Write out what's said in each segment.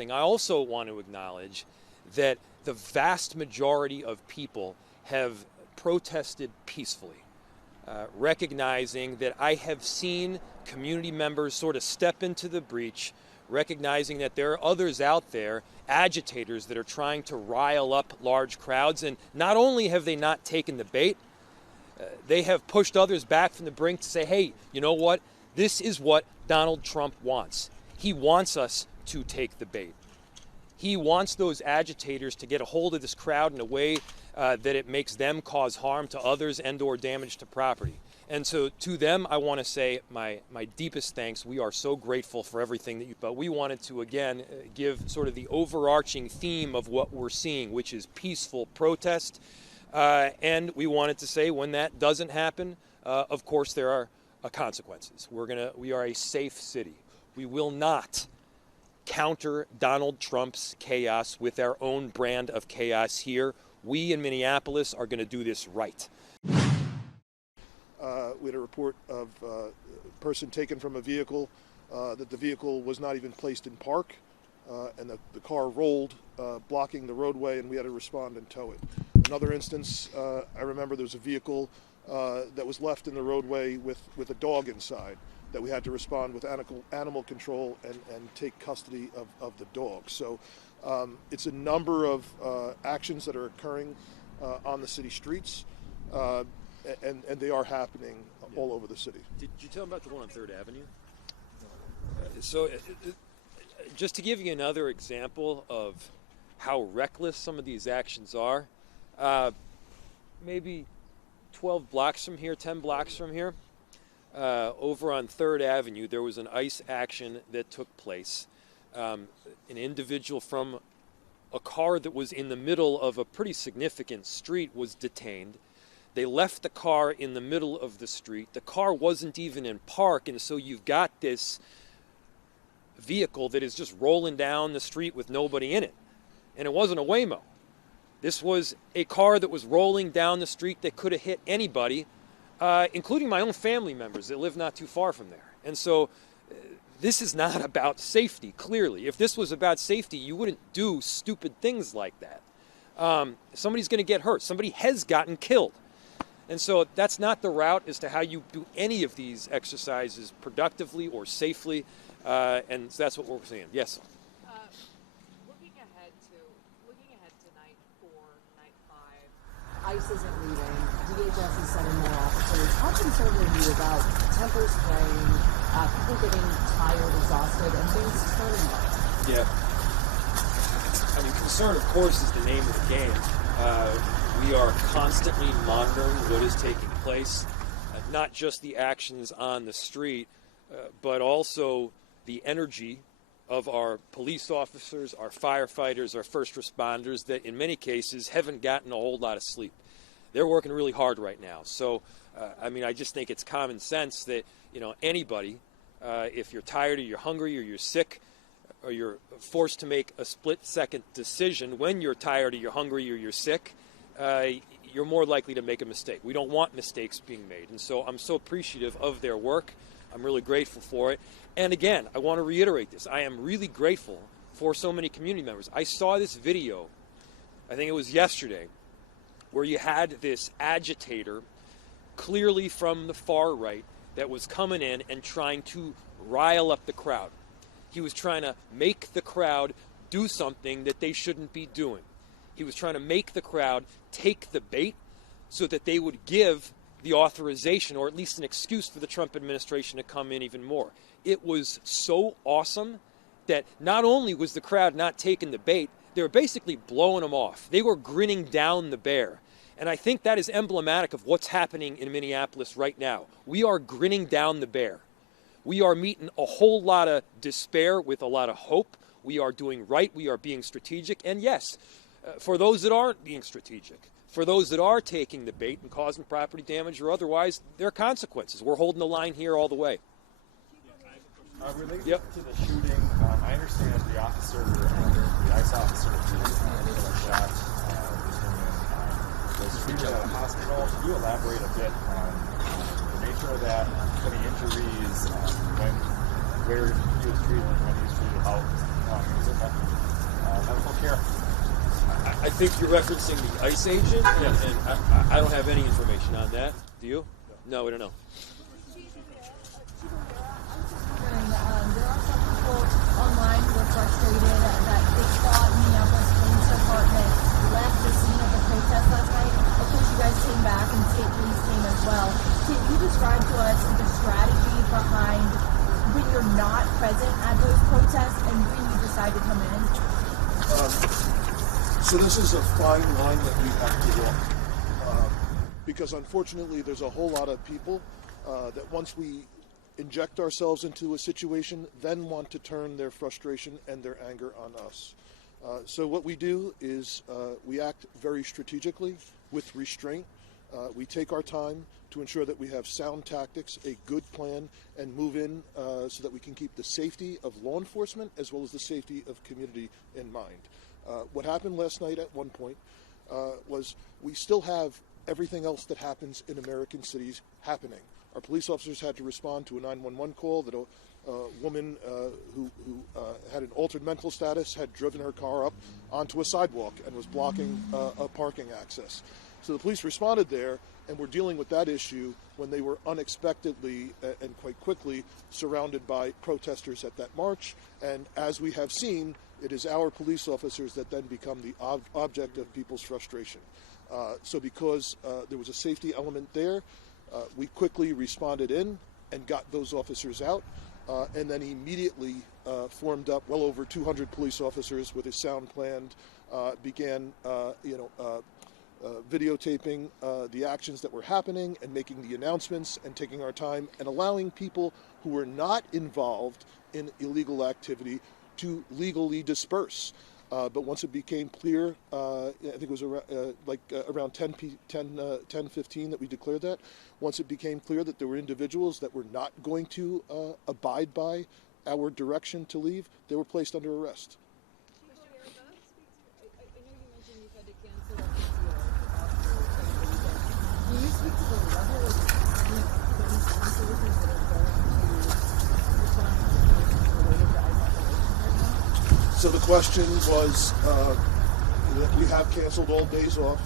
I also want to acknowledge that the vast majority of people have protested peacefully, recognizing that I have seen community members sort of step into the breach, recognizing that there are others out there, agitators that are trying to rile up large crowds. And not only have they not taken the bait, they have pushed others back from the brink to say, hey, you know what? This is what Donald Trump wants. He wants us to take the bait. He wants those agitators to get a hold of this crowd in a way that it makes them cause harm to others and or damage to property. And so to them, I want to say my deepest thanks. We are so grateful for everything that you, but we wanted to, again, give sort of the overarching theme of what we're seeing, which is peaceful protest. And we wanted to say when that doesn't happen, of course, there are consequences. We are a safe city. We will not counter Donald Trump's chaos with our own brand of chaos here. We in Minneapolis are going to do this right. We had a report of a person taken from a vehicle, that the vehicle was not even placed in park, and the car rolled, blocking the roadway, and we had to respond and tow it. Another instance, I remember there was a vehicle that was left in the roadway with a dog inside, that we had to respond with animal control and take custody of the dog. So it's a number of actions that are occurring on the city streets, and they are happening all over the city. Did you tell them about the one on 3rd Avenue? So just to give you another example of how reckless some of these actions are, maybe 12 blocks from here, 10 blocks from here, over on 3rd Avenue, there was an ICE action that took place. An individual from a car that was in the middle of a pretty significant street was detained. They left the car in the middle of the street. The car wasn't even in park, and so you've got this vehicle that is just rolling down the street with nobody in it. And it wasn't a Waymo. This was a car that was rolling down the street that could have hit anybody, including my own family members that live not too far from there. And so this is not about safety, clearly. If this was about safety, you wouldn't do stupid things like that. Somebody's going to get hurt. Somebody has gotten killed. And so that's not the route as to how you do any of these exercises productively or safely. And so that's what we're seeing. Yes? Looking ahead tonight for night 5, ICE isn't leaving. DHS is sending more officers. How concerned are you about tempers fraying, people getting tired, exhausted, and things turning dark? Yeah. I mean, concern, of course, is the name of the game. We are constantly monitoring what is taking place, not just the actions on the street, but also the energy of our police officers, our firefighters, our first responders that in many cases haven't gotten a whole lot of sleep. They're working really hard right now. So, I mean, I just think it's common sense that, you know, anybody, if you're tired or you're hungry or you're sick or you're forced to make a split-second decision when you're tired or you're hungry or you're sick, you're more likely to make a mistake. We don't want mistakes being made. And so I'm so appreciative of their work. I'm really grateful for it. And again, I want to reiterate this. I am really grateful for so many community members. I saw this video, I think it was yesterday, where you had this agitator, clearly from the far right, that was coming in and trying to rile up the crowd. He was trying to make the crowd do something that they shouldn't be doing. He was trying to make the crowd take the bait so that they would give the authorization or at least an excuse for the Trump administration to come in even more. It was so awesome that not only was the crowd not taking the bait, they were basically blowing them off. They were grinning down the bear. And I think that is emblematic of what's happening in Minneapolis right now. We are grinning down the bear. We are meeting a whole lot of despair with a lot of hope. We are doing right. We are being strategic. And yes, for those that aren't being strategic, for those that are taking the bait and causing property damage or otherwise, there are consequences. We're holding the line here all the way. Related to the shooting, I understand the officer, the ICE officer who shot this woman was treated at a hospital. Can you elaborate a bit on the nature of that, any injuries, where he was treated, when he was treated, how long he was in that? I think you're referencing the ICE agent, and I don't have any information on that. Do you? No, we don't know. There are some people online who are frustrated that they thought Minneapolis Police Department left the scene of the protest last night. Of course, you guys came back and state police came as well. Can you describe to us the strategy behind when you're not present at those protests and when you decide to come in? So this is a fine line that we have to walk, because unfortunately there's a whole lot of people that once we inject ourselves into a situation, then want to turn their frustration and their anger on us. So what we do is we act very strategically with restraint. We take our time to ensure that we have sound tactics, a good plan, and move in so that we can keep the safety of law enforcement as well as the safety of community in mind. What happened last night at one point was we still have everything else that happens in American cities happening. Our police officers had to respond to a 911 call that a woman who had an altered mental status had driven her car up onto a sidewalk and was blocking a parking access. So the police responded there and were dealing with that issue when they were unexpectedly and quite quickly surrounded by protesters at that march. And as we have seen, it is our police officers that then become the object of people's frustration. So because there was a safety element there, we quickly responded in and got those officers out, and then immediately formed up well over 200 police officers with a sound plan, began videotaping the actions that were happening and making the announcements and taking our time and allowing people who were not involved in illegal activity to legally disperse. But once it became clear, I think it was around 10:15 that we declared that. Once it became clear that there were individuals that were not going to abide by our direction to leave, they were placed under arrest. Can you speak to the level of police resources that are going to respond to situations related to ICE operations right now? So the question was that we have canceled all days off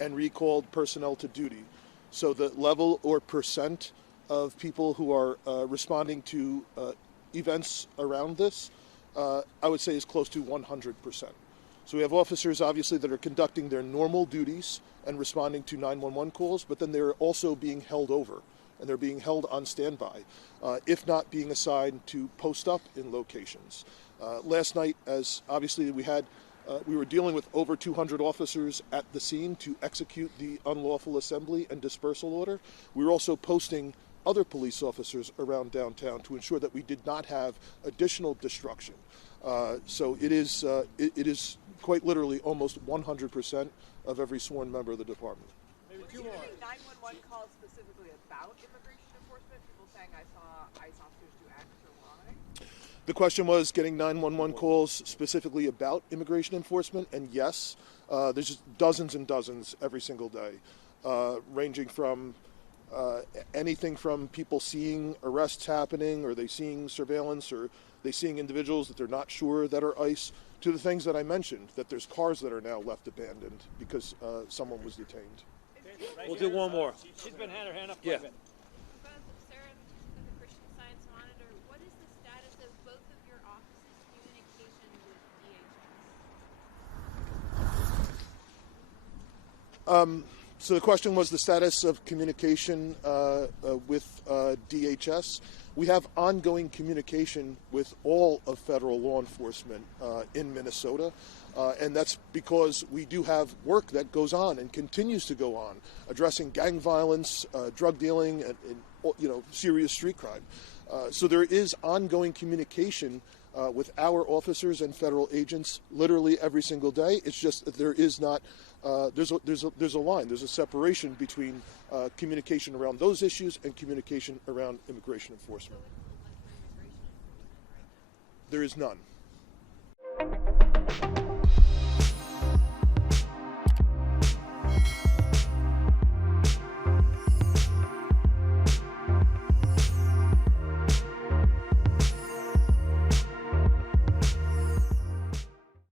and recalled personnel to duty. So the level or percent of people who are responding to events around this, I would say is close to 100%. So we have officers, obviously, that are conducting their normal duties and responding to 911 calls, but then they're also being held over, and they're being held on standby, if not being assigned to post up in locations. Last night, as obviously we were dealing with over 200 officers at the scene to execute the unlawful assembly and dispersal order. We were also posting other police officers around downtown to ensure that we did not have additional destruction. So it is quite literally almost 100% of every sworn member of the department. Maybe two more. 911 calls specifically about immigration enforcement, people saying I saw ICE officers do X or Y? The question was getting 911 calls specifically about immigration enforcement, and yes, there's just dozens and dozens every single day, ranging from anything from people seeing arrests happening, or they seeing surveillance, or they seeing individuals that they're not sure that are ICE, to the things that I mentioned, that there's cars that are now left abandoned because someone was detained. We'll do one more. She's been had her hand up. Yeah. Both Sarah and the Christian Science Monitor, what is the status of both of your offices' communication with DHS? So the question was the status of communication with DHS. We have ongoing communication with all of federal law enforcement in Minnesota, and that's because we do have work that goes on and continues to go on, addressing gang violence, drug dealing, and serious street crime. So there is ongoing communication with our officers and federal agents literally every single day. It's just that there is not. There's a line. There's a separation between communication around those issues and communication around immigration enforcement. There is none.